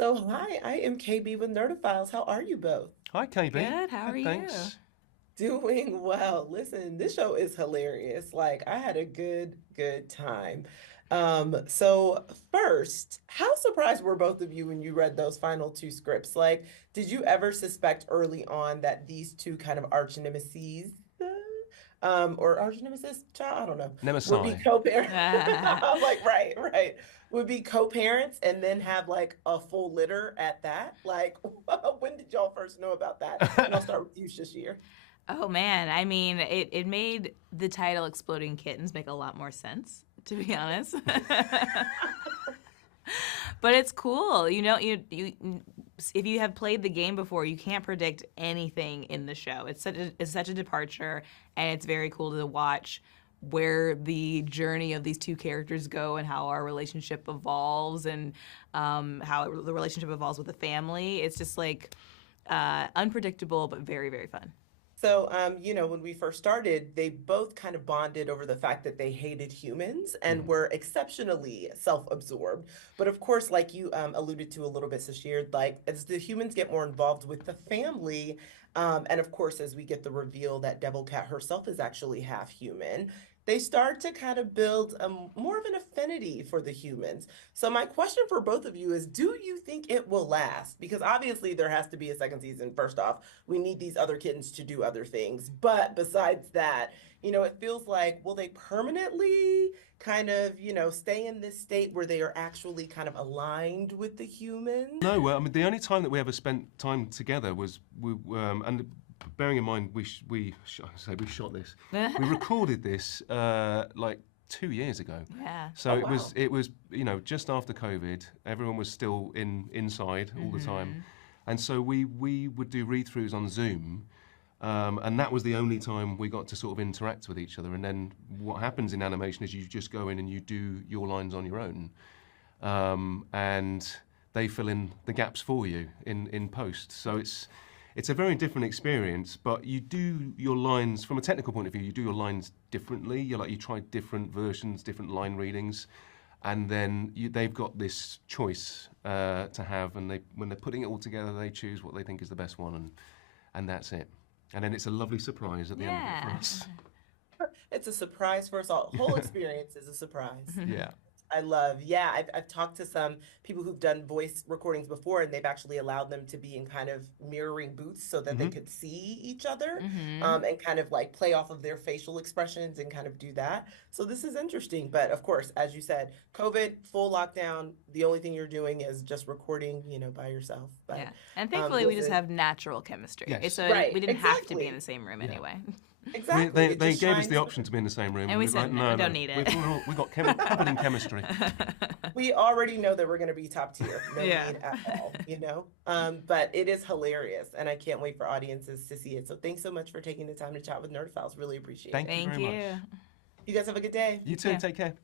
So, hi, I am KB with Nerdophiles. How are you both? Hi, KB. Good. How are Good, you? thanks. Doing well. Listen, this show is hilarious. Like, I had a good time. So first, how surprised were both of you when you read those final two scripts? Like, did you ever suspect early on that these two kind of arch nemesis, or arch nemesis, child, I don't know, would be Nemesis. co-parents? I'm like, right, would be co-parents and then have like a full litter at that. Like, when did y'all first know about that? And I'll start with you, Shashir. Oh man, I mean, it made the title "Exploding Kittens" make a lot more sense, to be honest. But it's cool, you if you have played the game before, you can't predict anything in the show. It's such a departure, and it's very cool to watch where the journey of these two characters go and how our relationship evolves and how the relationship evolves with the family. It's just like unpredictable, but very, very fun. So, when we first started, they both kind of bonded over the fact that they hated humans and Mm. were exceptionally self-absorbed. But of course, like you alluded to a little bit, Sasheer, like as the humans get more involved with the family, and of course, as we get the reveal that Devil Cat herself is actually half human, they start to kind of build more of an affinity for the humans. So my question for both of you is, do you think it will last? Because obviously there has to be a second season. First off, we need these other kittens to do other things. But besides that, it feels like, will they permanently kind of, stay in this state where they are actually kind of aligned with the humans? No, well, I mean, the only time that we ever spent time together was, and bearing in mind, we shot this. We recorded this like 2 years ago. Yeah. So Oh, it was, wow. it was, just after COVID. Everyone was still inside all the time, and so we would do read-throughs on Zoom. And that was the only time we got to sort of interact with each other. And then what happens in animation is you just go in and you do your lines on your own. And they fill in the gaps for you in post. So it's a very different experience, but you do your lines, from a technical point of view, you do your lines differently. You try different versions, different line readings. And then they've got this choice to have, and when they're putting it all together, they choose what they think is the best one, and that's it. And then it's a lovely surprise at the end of it for Yeah. us. It's a surprise for us all. Whole experience is a surprise. Yeah. Yeah, I've talked to some people who've done voice recordings before, and they've actually allowed them to be in kind of mirroring booths so that they Hmm. could see each other, Hmm. and kind of like play off of their facial expressions and kind of do that. So this is interesting. But of course, as you said, COVID, full lockdown, the only thing you're doing is just recording, by yourself. But Yeah. And thankfully, we just listen, have natural chemistry. Yes. So right, we didn't have to be in exactly. the same room Yeah. anyway. Exactly. They, It they just gave us the shines. option to be in the same room, And and we we were said, like, no, we no, don't no, need we've it. we got covered in chemistry. We already know that we're going to be top tier. No Yeah. need at all. But it is hilarious, and I can't wait for audiences to see it. So thanks so much for taking the time to chat with Nerdophiles. Really appreciate Thank it. you Thank very much. you. You guys have a good day. You You too. too. Take care.